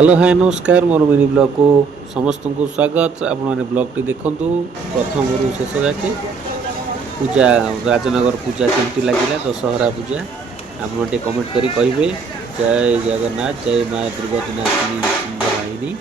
Hello hi नमस्कार मोर mini blog को समस्त को स्वागत। आपण मैंने ब्लॉग टी देखु प्रथम रु शेष जाके पूजा राजनगर पूजा केमती लगिला दशहरा पूजा आप कमेंट करी कहिबे। जय जगन्नाथ जय माँ दुर्गानाथिनी वाहिनी।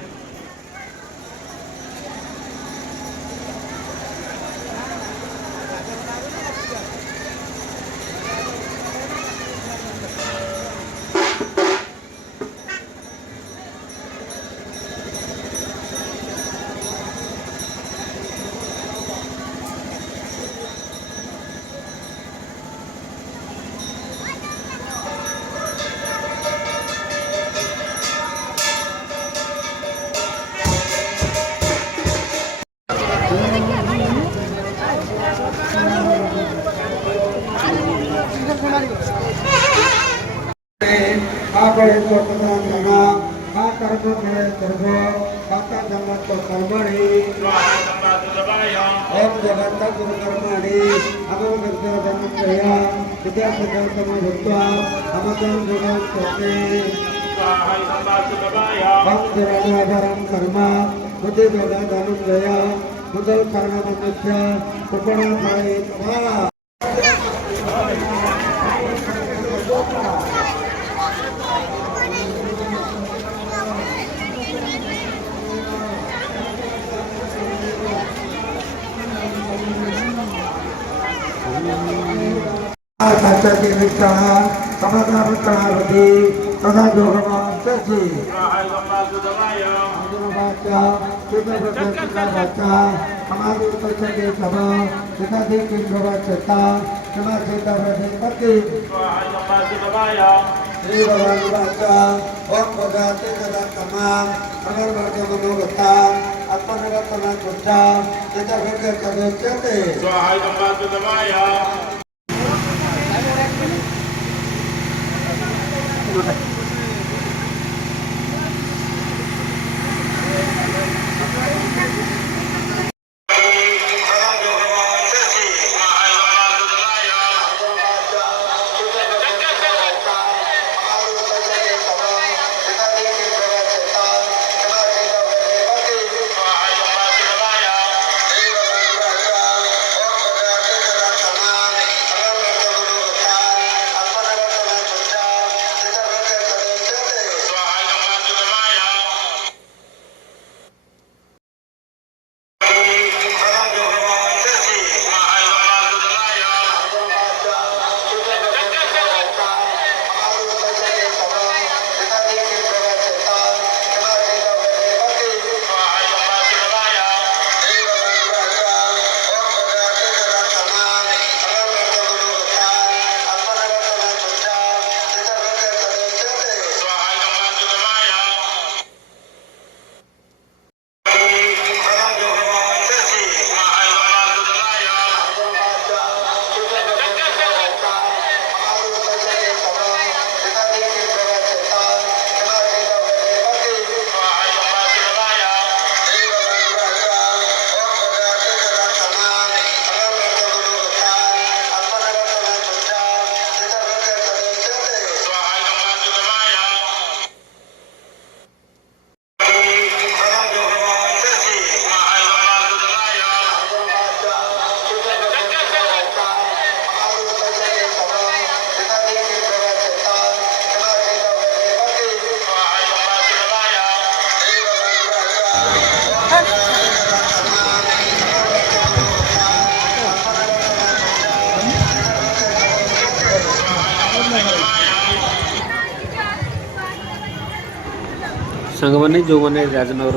सांग मैंने जो मैंने राजनगर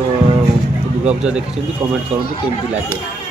दुर्गा पूजा देखी कमेंट करूँ केमती लगे।